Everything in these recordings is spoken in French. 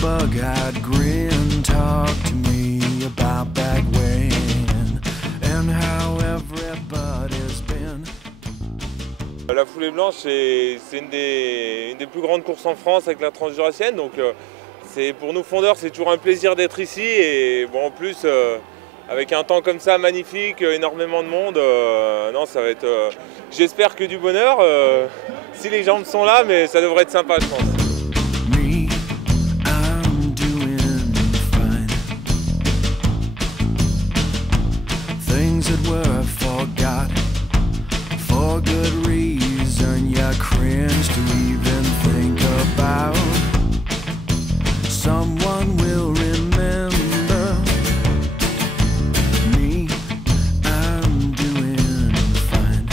bug-eyed grin talk to me about back when and how everybody's been. La foulée blanche, c'est une des plus grandes courses en France avec la Transjurassienne, donc pour nous fondeurs, c'est toujours un plaisir d'être ici. Et bon, en plus, avec un temps comme ça magnifique, énormément de monde, non, ça va être, j'espère que du bonheur, si les jambes sont là, mais ça devrait être sympa, je pense. Things that were forgot for good reason, you cringe to even think about. Someone will remember me. I'm doing fine.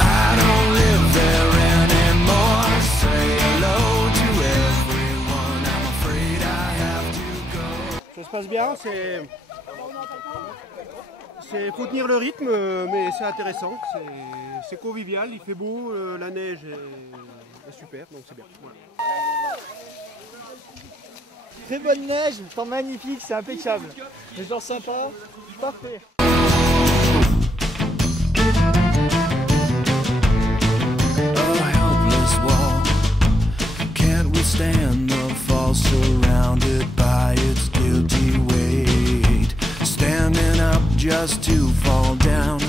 I don't live there anymore. Say hello to everyone. I'm afraid I have to go. Ça se passe bien, faut tenir le rythme, mais c'est intéressant, c'est convivial, il fait beau, la neige est super, donc c'est bien. Voilà. Très bonne neige, temps magnifique, c'est impeccable. Les gens sympas, parfait. A helpless wall can't withstand the fall, surrounded by its guilty weight. Standing up just to fall down.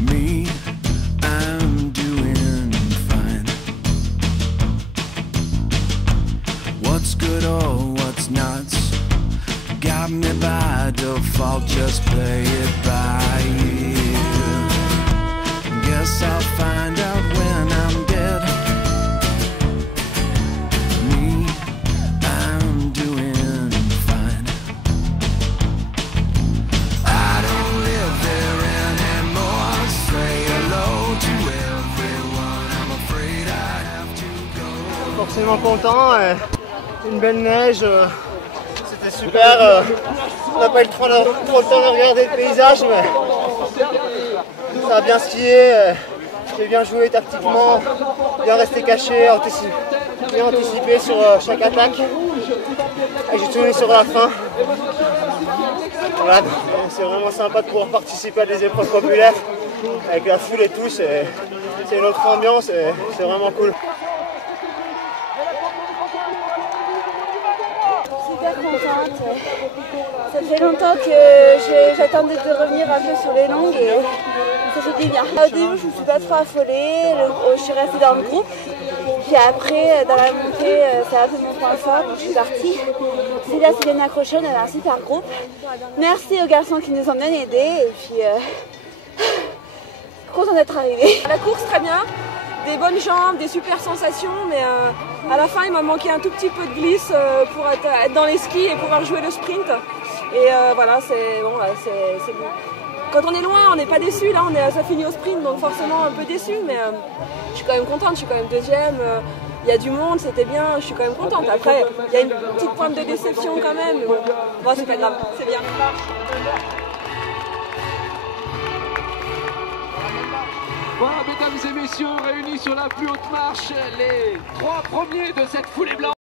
Me, I'm doing fine. What's good or what's nuts got me by default, just play it by ear. Guess I'll find out when I'm dead. Me, I'm doing fine. I don't live there anymore. Say hello to everyone. I'm afraid I have to go. Forcément content, une belle neige, c'était super. On n'a pas eu trop le temps de regarder le paysage, mais ça a bien skié, j'ai bien joué tactiquement, bien resté caché, bien anticipé sur chaque attaque. Et j'ai tourné sur la fin. Voilà, c'est vraiment sympa de pouvoir participer à des épreuves populaires avec la foule et tout, c'est une autre ambiance et c'est vraiment cool. Super contente. Ça fait longtemps que j'attendais de revenir un peu sur les longues et ça fait du bien. Au début, je ne me suis pas trop affolée, je suis restée dans le groupe. Puis après, dans la montée, c'est un peu mon point fort, donc je suis partie. C'est là, c'est bien accroché, on avait un super groupe. Merci aux garçons qui nous ont bien aidés et puis content d'être arrivés. La course, très bien. Des bonnes jambes, des super sensations, mais à la fin il m'a manqué un tout petit peu de glisse pour être dans les skis et pouvoir jouer le sprint. Et voilà, c'est bon, c'est bon. Quand on est loin, on n'est pas déçu, là ça finit au sprint, donc forcément un peu déçu, mais je suis quand même contente, je suis quand même deuxième. Il y a du monde, c'était bien, je suis quand même contente. Après, il y a une petite pointe de déception quand même, mais bon, c'est pas grave, c'est bien. Voilà, mesdames et messieurs, réunis sur la plus haute marche, les 3 premiers de cette foulée blanche.